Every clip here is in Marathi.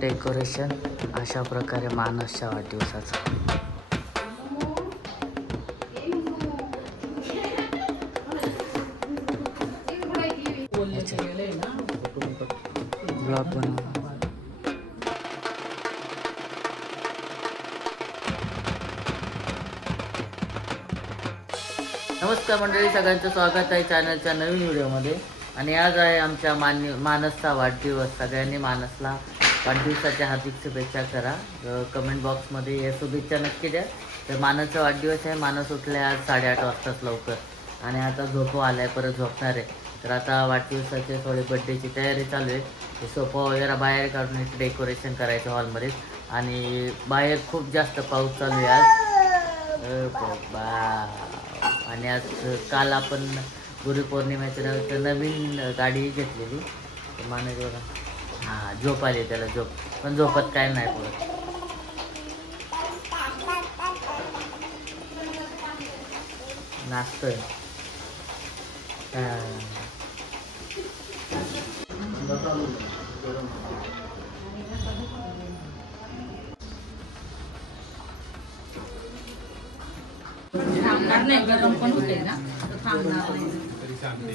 डेकोरेशन अशा प्रकारे मानसच्या वाढदिवसाचं नमस्कार मंडळी सगळ्यांचं स्वागत आहे चॅनलच्या नवीन व्हिडिओमध्ये आणि आज आहे आमच्या मान्य मानसचा वाढदिवस सगळ्यांनी मानसला वाढदिवसाच्या हार्दिक शुभेच्छा करा कमेंट बॉक्समध्ये या शुभेच्छा नक्की द्या तर मानाचा वाढदिवस आहे मानस उठल्या आज साडेआठ वाजताच लवकर आणि आता झोपो आलाय आहे परत झोपणार आहे तर आता वाढदिवसाचे थोडे बड्डेची तयारी चालू आहे सोफा वगैरे बाहेर काढून डेकोरेशन करायचं हॉलमध्ये आणि बाहेर खूप जास्त पाऊस चालू आहे आज बा आणि आज काल आपण गुरुपौर्णिमेच्या नवीन गाडी घेतलेली मानस बघा हा झोप आली त्याला झोप पण झोपत काय नाही पुढं नाचतोय थांबणार नाही गरम पण होते ना तर थांबणार नाही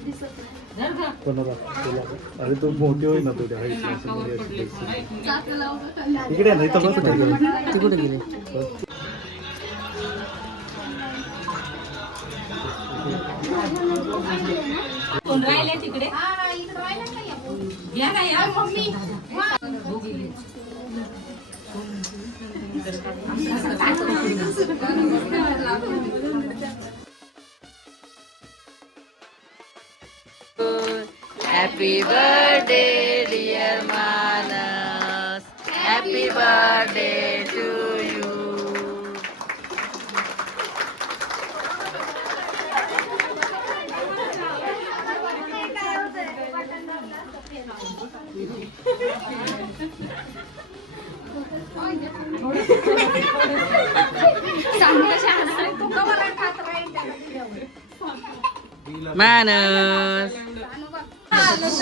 अरे तू मोठे होईल ना तुझ्या इकडे नाही तर बस तिकडे गेले तिकडे Happy birthday, dear Manas. Happy birthday to you. Manas. ये ये ये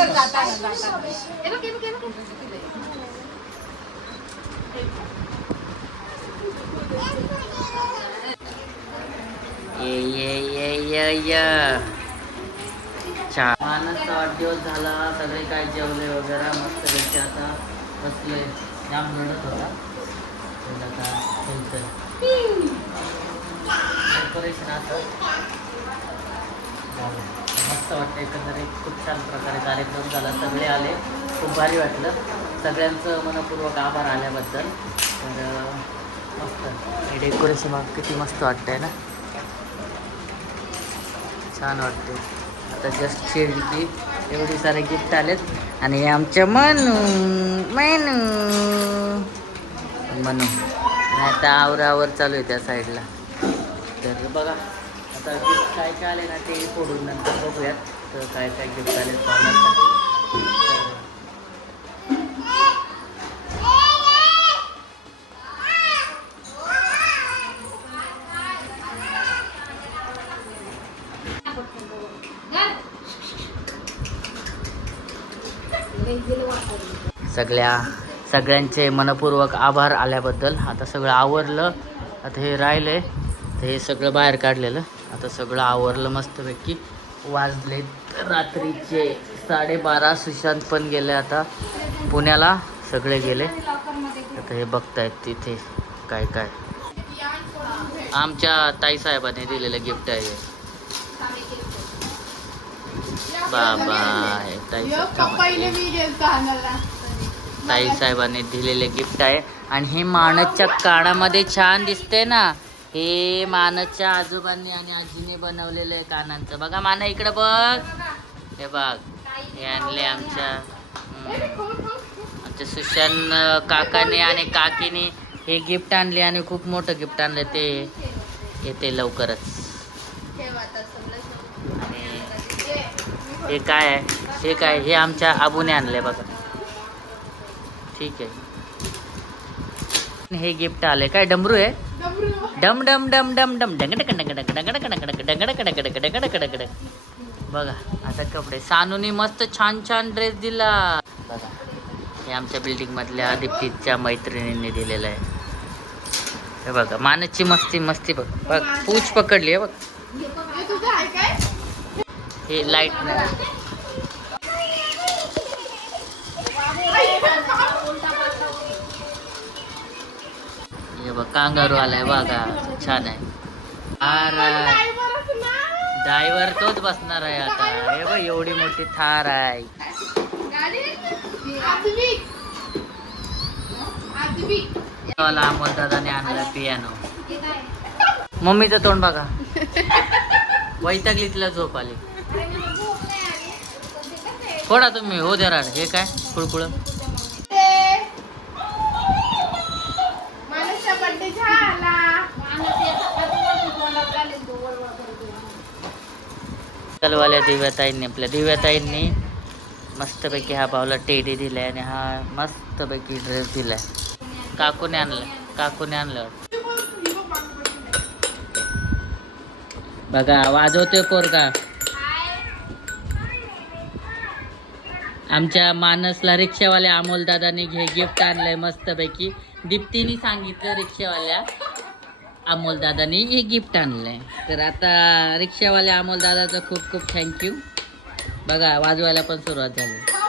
मानस वाढदिवस झाला सगळे काय जेवले वगैरे मस्त पैकी बसले होता मस्त वाटतं एकंदरीत खूप छान प्रकारे कार्यक्रम झाला सगळे आले खूप भारी वाटलं सगळ्यांचं मनपूर्वक आभार आल्याबद्दल तर मस्त हे डेकोरेशन किती मस्त वाटतंय ना छान वाटते आता जस्ट शिर्डी की एवढे सारे गिफ्ट आलेत आणि आमच्या मनू मेनू मनू आता आवरावर चालू आहे त्या साईडला तर बघा आता गिफ्ट काय काय आले ना ते पडून नंतर बघूयात तर काय काय गिफ्ट आले सगळ्या सगळ्यांचे मनपूर्वक आभार आल्याबद्दल आता सगळं आवरलं आता हे राहिलं तर हे सगळं बाहेर काढलेलं आता सगळं आवरलं मस्तपैकी वाजले रात्रीचे साडेबारा सुशांत पण गेले आता पुण्याला सगळे गेले आता हे बघतायत तिथे काय काय आमच्या ताई साहेबाने दिलेलं गिफ्ट आहे बाबा ताई साहेबांनी दिलेले गिफ्ट आहे आणि हे माणसच्या कानामध्ये छान दिसते ना हे मानच्या आजोबांनी आणि आजीने बनवलेलं आहे कानांचं बघा मान इकडं बघ हे बघ हे आणले आमच्या आमच्या सुशांत काकाने आणि काकीने हे गिफ्ट आणले आणि खूप मोठं गिफ्ट आणलं ते येते लवकरच हे काय आहे हे काय हे आमच्या आबूने आणले बघा ठीक आहे हे गिफ्ट आले काय डमरू आहे डम डम डम डम डम डंगडक डंगडक डंगडक डंगडक डंगडक डंगडक डंगडक डंगडक बघा आता कपडे सानूनी मस्त छान छान ड्रेस दिला बघा हे आमच्या बिल्डिंग मधल्या दीप्तीच्या मैत्रिणींनी दिलेलं आहे हे बघा मानची मस्ती मस्ती बघ बघ पूछ पकडली आहे बघ हे लाईट नाही बघ कांगारू आलाय बघा छान आहे ड्रायव्हर तोच बसणार आहे आता हे बघ एवढी मोठी थार आहे अमोल दादाने आणला पियानो मम्मीचं तोंड बघा वैतागली तिला झोप आली थोडा तुम्ही हो देराड हे काय कुळकुळ दिव्याताईंनी आपल्या दिव्याताईंनी मस्तपैकी हा भाऊला टेडी दिलाय आणि हा मस्तपैकी ड्रेस दिलाय काकूने आणला काकूने आणलं बघा वाजवतोय पोरगा आमच्या मानसला रिक्षावाल्या अमोल दादानी घे गिफ्ट आणलंय मस्तपैकी दीप्तीनी सांगितलं रिक्षावाल्या दादाने हे गिफ्ट आणलं आहे तर आता रिक्षावाल्या अमोलदादाचं खूप खूप थँक्यू बघा वाजवायला पण सुरुवात झाली